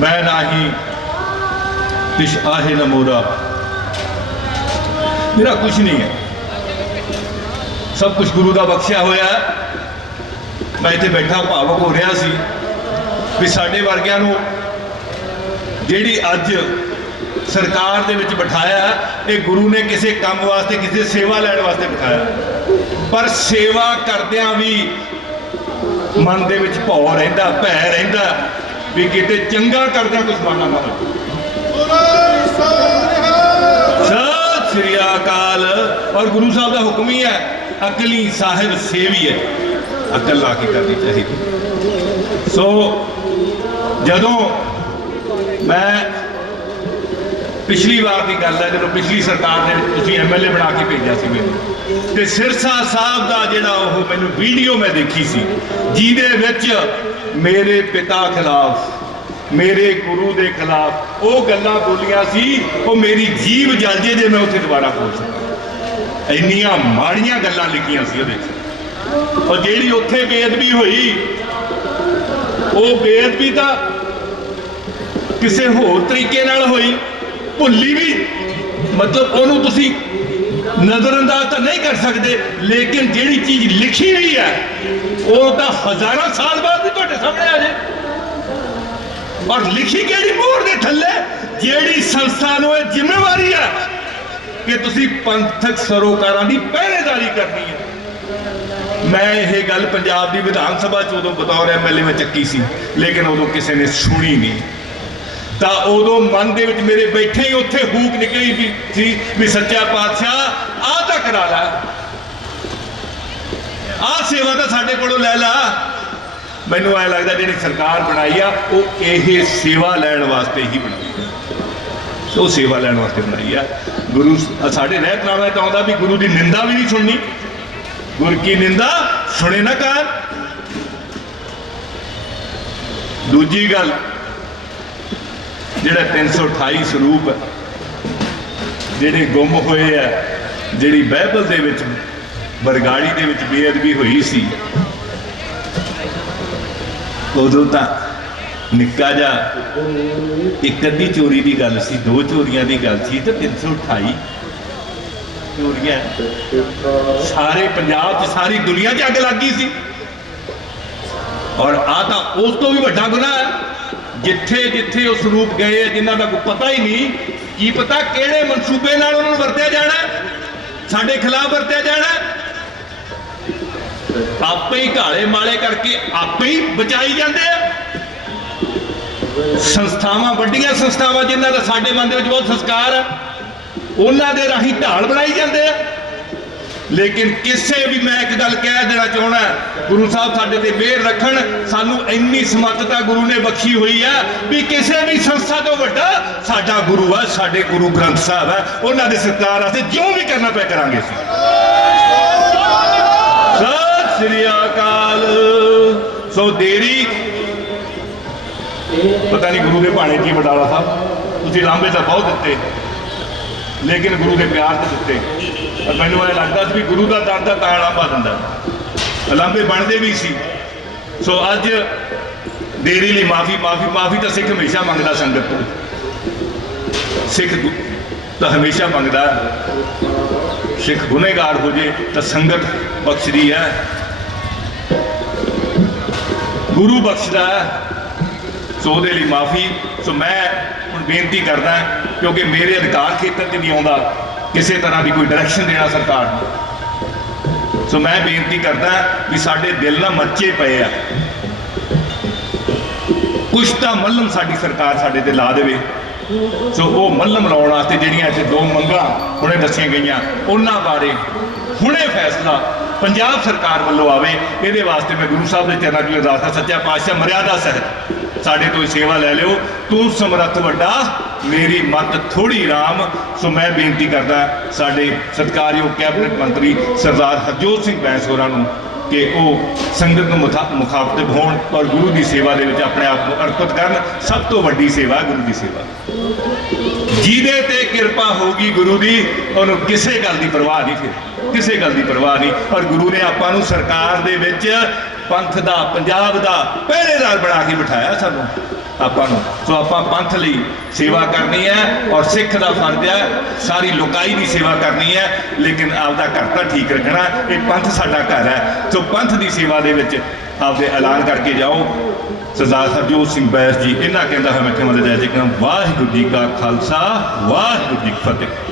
ਮੈਂ ਨਾਹੀ ਤਿਸ਼ ਆਹੇ ਨ ਮੇਰਾ। ਕੁਝ ਨਹੀਂ ਹੈ। ਸਭ ਕੁਝ ਗੁਰੂ ਦਾ ਬਖਸ਼ਿਆ ਹੋਇਆ ਮੈਂ ਇੱਥੇ ਬੈਠਾ ਭਾਵਕ ਹੋ ਰਿਹਾ ਸੀ ਵੀ ਸਾਡੇ ਵਰਗਿਆਂ ਨੂੰ ਜਿਹੜੀ ਅੱਜ ਸਰਕਾਰ ਦੇ ਵਿੱਚ ਬਿਠਾਇਆ ਇਹ ਗੁਰੂ ਨੇ ਕਿਸੇ ਕੰਮ ਵਾਸਤੇ, ਕਿਸੇ ਸੇਵਾ ਲੈਣ ਵਾਸਤੇ ਬਿਠਾਇਆ ਪਰ ਸੇਵਾ ਕਰਦਿਆਂ ਵੀ ਮਨ ਦੇ ਵਿੱਚ ਭੌ ਰਹਿੰਦਾ, ਭੈ ਰਹਿੰਦਾ ਵੀ ਕਿਤੇ ਚੰਗਾ ਕਰਦਿਆਂ ਕੁਝ ਮਾਨਾ ਨਾ ਸਤਿ ਸ੍ਰੀ ਅਕਾਲ। ਔਰ ਗੁਰੂ ਸਾਹਿਬ ਦਾ ਹੁਕਮ ਹੀ ਹੈ, ਅਕਲੀ ਸਾਹਿਬ ਸੇਵੀ ਹੈ। ਅਕਲ ਲਾ ਕੇ ਕਰਨੀ ਚਾਹੀਦੀ। ਸੋ, ਜਦੋਂ ਮੈਂ ਪਿਛਲੀ ਵਾਰ ਦੀ ਗੱਲ ਹੈ, ਜਦੋਂ ਪਿਛਲੀ ਸਰਕਾਰ ਨੇ ਤੁਸੀਂ ਐਮਐਲਏ ਬਣਾ ਕੇ ਭੇਜਿਆ ਸੀ ਮੈਨੂੰ, ਤੇ ਸਿਰਸਾ ਸਾਹਿਬ ਦਾ ਜਿਹੜਾ ਉਹ ਮੈਨੂੰ ਵੀਡੀਓ ਮੈਂ ਦੇਖੀ ਸੀ, ਜਿਹਦੇ ਵਿੱਚ ਮੇਰੇ ਪਿਤਾ ਖਿਲਾਫ, ਮੇਰੇ ਗੁਰੂ ਦੇ ਖਿਲਾਫ ਉਹ ਗੱਲਾਂ ਬੋਲੀਆਂ ਸੀ, ਉਹ ਮੇਰੀ ਜੀਭ ਜਲ ਜੇ ਜੇ ਮੈਂ ਉੱਥੇ ਦੁਬਾਰਾ ਬੋਲ ਸਕਾਂ ਇੰਨੀਆਂ ਮਾੜੀਆਂ ਗੱਲਾਂ ਲਿਖੀਆਂ ਸੀ ਉਹਦੇ 'ਚ ਔਰ ਜਿਹੜੀ ਉੱਥੇ ਬੇਅਦਬੀ ਹੋਈ, ਉਹ ਬੇਅਦਬੀ ਤਾਂ ਕਿਸੇ ਹੋਰ ਤਰੀਕੇ ਨਾਲ ਹੋਈ, ਭੁੱਲੀ ਵੀ। ਮਤਲਬ ਉਹਨੂੰ ਤੁਸੀਂ ਨਜ਼ਰਅੰਦਾਜ਼ ਤਾਂ ਨਹੀਂ ਕਰ ਸਕਦੇ, ਲੇਕਿਨ ਜਿਹੜੀ ਚੀਜ਼ ਲਿਖੀ ਹੋਈ ਹੈ, ਉਹ ਤਾਂ ਹਜ਼ਾਰਾਂ ਸਾਲ ਬਾਅਦ ਵੀ ਤੁਹਾਡੇ ਸਾਹਮਣੇ ਆ ਜੇ। ਔਰ ਲਿਖੀ ਕਿਹੜੀ ਮੋਹਰ ਦੇ ਥੱਲੇ? ਜਿਹੜੀ ਸੰਸਥਾ ਨੂੰ ਇਹ ਜ਼ਿੰਮੇਵਾਰੀ ਹੈ ਕਿ ਤੁਸੀਂ ਪੰਥਕ ਸਰੋਕਾਰਾਂ ਦੀ ਪਹਿਰੇਦਾਰੀ ਕਰਨੀ ਹੈ। ਮੈਂ ਇਹ ਗੱਲ ਪੰਜਾਬ ਦੀ ਵਿਧਾਨ ਸਭਾ ਚ ਉਦੋਂ ਬਤੌਰ ਐਮਐਲਏ ਮੈਂ ਚੱਕੀ ਸੀ, ਲੇਕਿਨ ਉਦੋਂ ਕਿਸੇ ਨੇ ਸੁਣੀ ਨਹੀਂ। ਤਾਂ ਉਦੋਂ ਮਨ ਦੇ ਵਿੱਚ ਮੇਰੇ ਬੈਠੇ ਹੀ ਉੱਥੇ ਹੂਕ ਨਿਕਲੀ ਵੀ ਸੀ ਵੀ ਸੱਚਾ ਪਾਤਸ਼ਾਹ ਕਰਾ ਲੈ। ਆਹ ਸੇਵਾ ਤਾਂ ਸਾਡੇ ਕੋਲੋਂ ਲੈ ਲਾ। ਮੈਨੂੰ ਐ ਲੱਗਦਾ ਜਿਹੜੀ ਸਰਕਾਰ ਬਣਾਈ ਆ, ਉਹ ਇਹ ਸੇਵਾ ਲੈਣ ਵਾਸਤੇ ਹੀ ਬਣਾਈ ਉਹ ਸੇਵਾ ਲੈਣ ਵਾਸਤੇ ਬਣਾਈ ਆ। ਗੁਰੂ ਸਾਡੇ ਰਹਿਤਨਾਮਾ ਤਾਂ ਆਉਂਦਾ ਵੀ ਗੁਰੂ ਦੀ ਨਿੰਦਾ ਵੀ ਨਹੀਂ ਸੁਣਨੀ। ਗੁਰ ਕੀ ਨਿੰਦਾ? ਸੁਣੇ ਨਾ ਕਰ। ਦੂਜੀ ਗੱਲ, ਜਿਹੜਾ 328 ਸਰੂਪ ਜਿਹੜੇ ਗੁੰਮ ਹੋਏ ਆ ਜਿਹੜੀ ਬਾਈਬਲ ਦੇ ਵਿੱਚ ਬਰਗਾੜੀ ਦੇ ਵਿੱਚ ਬੇਅਦਬੀ ਹੋਈ ਸੀ। ਉਦੋਂ ਤਾਂ ਨਿੱਕਾ ਜਿਹਾ ਇੱਕ ਅੱਧੀ ਚੋਰੀ ਦੀ ਗੱਲ ਸੀ ਦੋ ਚੋਰੀਆਂ ਦੀ ਗੱਲ ਸੀ ਤੇ 328 ਚੋਰੀਆਂ। ਸਾਰੇ ਪੰਜਾਬ 'ਚ ਸਾਰੀ ਦੁਨੀਆ 'ਚ ਅੱਗ ਲੱਗੀ ਸੀ। ਔਰ ਆ ਤਾਂ ਉਸ ਤੋਂ ਵੀ ਵੱਡਾ ਗੁਨਾਹ ਹੈ ਜਿੱਥੇ ਜਿੱਥੇ ਉਸ ਰੂਪ ਗਏ ਆ, ਜਿਨ੍ਹਾਂ ਦਾ ਕੋਈ ਪਤਾ ਹੀ ਨਹੀਂ ਕੀ ਪਤਾ ਕਿਹੜੇ ਮਨਸੂਬੇ ਨਾਲ ਉਹਨਾਂ ਨੂੰ ਵਰਤਿਆ ਜਾਣਾ ਹੈ, ਸਾਡੇ ਖਿਲਾਫ ਵਰਤਿਆ ਜਾਣਾ ਆਪੇ ਹੀ ਘਾਲੇ ਮਾਲੇ ਕਰਕੇ ਆਪੇ ਹੀ ਬਚਾਈ ਜਾਂਦੇ ਆ। ਸੰਸਥਾਵਾਂ, ਵੱਡੀਆਂ ਸੰਸਥਾਵਾਂ ਜਿਨ੍ਹਾਂ ਦਾ ਸਾਡੇ ਮਨ ਦੇ ਵਿੱਚ ਬਹੁਤ ਸੰਸਕਾਰ ਹੈ ਉਹਨਾਂ ਦੇ ਰਾਹੀਂ ਢਾਲ ਬਣਾਈ ਜਾਂਦੇ ਆ। ਲੇਕਿਨ ਕਿਸੇ ਵੀ ਮੈਂ ਇੱਕ ਗੱਲ ਕਹਿ ਦੇਣਾ ਚਾਹਣਾ ਗੁਰੂ ਸਾਹਿਬ ਸਾਡੇ ਤੇ ਮਿਹਰ ਰੱਖਣ, ਸਾਨੂੰ ਇੰਨੀ ਸਮਰਥਤਾ ਗੁਰੂ ਨੇ ਬਖਸ਼ੀ ਹੋਈ ਹੈ ਵੀ ਕਿਸੇ ਵੀ ਸੰਸਥਾ ਤੋਂ ਵੱਡਾ ਸਾਡਾ ਗੁਰੂ ਹੈ ਸਾਡੇ ਗੁਰੂ ਗ੍ਰੰਥ ਸਾਹਿਬ ਹੈ ਉਹਨਾਂ ਦੇ ਸਤਿਕਾਰ ਵਾਸਤੇ ਜੋ ਵੀ ਕਰਨਾ ਪਿਆ ਕਰਾਂਗੇ ਸਤਿ ਸ੍ਰੀ ਅਕਾਲ। ਸੋ ਦੇਰੀ, ਪਤਾ ਨਹੀਂ ਗੁਰੂ ਦੇ ਭਾਣੇ ਕੀ ਬਟਾਲਾ ਸਾਹਿਬ, ਤੁਸੀਂ ਲਾਂਬੇ ਤਾਂ ਬਹੁਤ ਦਿੱਤੇ, ਲੇਕਿਨ ਗੁਰੂ ਦੇ ਪਿਆਰ ਤੇ ਦਿੱਤੇ। ਮੈਨੂੰ ਇਹ ਲੱਗਦਾ ਸੀ ਵੀ ਗੁਰੂ ਦਾ ਦਰ ਦਾ ਤਾਂ ਲਾਂਬਾ ਦਿੰਦਾ। ਅਲਾਂਬੇ ਬਣਦੇ ਵੀ ਸੀ। ਸੋ ਅੱਜ ਦੇਰੀ ਲਈ ਮਾਫੀ ਮਾਫੀ ਮਾਫੀ ਤਾਂ ਸਿੱਖ ਹਮੇਸ਼ਾ ਮੰਗਦਾ ਸੰਗਤ ਤੋਂ। ਸਿੱਖ ਗੁ- ਤਾਂ ਹਮੇਸ਼ਾ ਮੰਗਦਾ। ਸਿੱਖ ਗੁਨੇਗਾਰ ਹੋ ਜੇ ਤਾਂ ਸੰਗਤ ਬਖਸ਼ਦੀ ਹੈ। ਗੁਰੂ ਬਖਸ਼ਦਾ ਹੈ। ਸੋ ਉਹਦੇ ਲਈ ਮਾਫੀ। ਸੋ ਮੈਂ ਹੁਣ ਬੇਨਤੀ ਕਰਦਾ, ਕਿਉਂਕਿ ਮੇਰੇ ਅਧਿਕਾਰ ਖੇਤਰ 'ਚ ਨਹੀਂ ਆਉਂਦਾ। ਕਿਸੇ ਤਰ੍ਹਾਂ ਦੀ ਕੋਈ ਡਾਇਰੈਕਸ਼ਨ ਦੇਣਾ ਸਰਕਾਰ ਨੂੰ। ਸੋ ਮੈਂ ਬੇਨਤੀ ਕਰਦਾ ਵੀ ਸਾਡੇ ਦਿਲ ਨਾਲ ਮੱਚੇ ਪਏ ਆ। ਕੁਛ ਤਾਂ ਮੱਲਮ ਸਾਡੀ ਸਰਕਾਰ ਸਾਡੇ ਤੇ ਲਾ ਦੇਵੇ। ਸੋ ਉਹ ਮੱਲਮ ਲਾਉਣ ਵਾਸਤੇ ਜਿਹੜੀਆਂ ਇੱਥੇ ਦੋ ਮੰਗਾਂ ਹੁਣੇ ਦੱਸੀਆਂ ਗਈਆਂ, ਉਹਨਾਂ ਬਾਰੇ ਹੁਣੇ ਫੈਸਲਾ ਪੰਜਾਬ ਸਰਕਾਰ ਵੱਲੋਂ ਆਵੇ। ਇਹਦੇ ਵਾਸਤੇ ਮੈਂ ਗੁਰੂ ਸਾਹਿਬ ਦੇ ਚਰਨਾਂ 'ਚ ਅਰਦਾਸ ਕਰਦਾ, ਸੱਚਾ ਪਾਤਸ਼ਾਹ ਮਰਿਆਦਾ ਸਹਿਤ ਸਾਡੇ ਤੋਂ ਇਹ ਸੇਵਾ ਲੈ ਲਿਓ। ਤੂੰ ਸਮਰੱਥ ਵੱਡਾ ਮੇਰੀ ਮਤ ਥੋੜੀ ਰਾਮ ਸੋ ਮੈਂ ਬੇਨਤੀ ਕਰਦਾ ਸਾਡੇ ਸਤਿਕਾਰਯੋਗ ਕੈਬਨਿਟ ਮੰਤਰੀ ਸਰਦਾਰ ਹਰਜੋਤ ਸਿੰਘ ਬੈਂਸ ਹੋਰਾਂ ਨੂੰ ਕਿ ਉਹ ਸੰਗਤ ਨੂੰ ਮੁਖਾ- ਮੁਖਾਤਬ ਹੋਣ ਔਰ ਗੁਰੂ ਦੀ ਸੇਵਾ ਦੇ ਵਿੱਚ ਆਪਣੇ ਆਪ ਨੂੰ ਅਰਪਿਤ ਕਰਨ, ਸਭ ਤੋਂ ਵੱਡੀ ਸੇਵਾ ਗੁਰੂ ਦੀ ਸੇਵਾ। ਜਿਹਦੇ ਤੇ ਕਿਰਪਾ ਹੋਗੀ ਗੁਰੂ ਦੀ, ਉਹਨੂੰ ਕਿਸੇ ਗੱਲ ਦੀ ਪਰਵਾਹ ਨਹੀਂ ਫਿਰ, ਕਿਸੇ ਗੱਲ ਦੀ ਪਰਵਾਹ ਨਹੀਂ। ਔਰ ਗੁਰੂ ਨੇ ਆਪਾਂ ਨੂੰ ਸਰਕਾਰ ਦੇ ਵਿੱਚ ਪੰਥ ਦਾ, ਪੰਜਾਬ ਦਾ ਪਹਿਰੇਦਾਰ ਬਣਾ ਕੇ ਬਿਠਾਇਆ ਸਾਨੂੰ। ਆਪਾਂ ਨੂੰ। ਸੋ ਆਪਾਂ ਪੰਥ ਲਈ ਸੇਵਾ ਕਰਨੀ ਹੈ ਔਰ ਸਿੱਖ ਦਾ ਫਰਜ਼ ਹੈ, ਸਾਰੀ ਲੋਕਾਈ ਦੀ ਸੇਵਾ ਕਰਨੀ ਹੈ, ਲੇਕਿਨ ਆਪਦਾ ਘਰ ਤਾਂ ਠੀਕ ਰੱਖਣਾ, ਇਹ ਪੰਥ ਸਾਡਾ ਘਰ ਹੈ। ਸੋ ਪੰਥ ਦੀ ਸੇਵਾ ਦੇ ਵਿੱਚ ਆਪਦੇ ਐਲਾਨ ਕਰਕੇ ਜਾਓ। ਸਰਦਾਰ ਸਰਜੋਤ ਸਿੰਘ ਬੈਸ ਜੀ, ਇਹਨਾਂ ਕਹਿੰਦਾ ਹੋਇਆ ਮੈਂ ਖਿਮਾ ਦੇ ਜੈ ਜੀ ਵਾਹਿਗੁਰੂ ਜੀ ਕਾ ਖਾਲਸਾ, ਵਾਹਿਗੁਰੂ ਜੀ ਕੀ ਫਤਿਹ।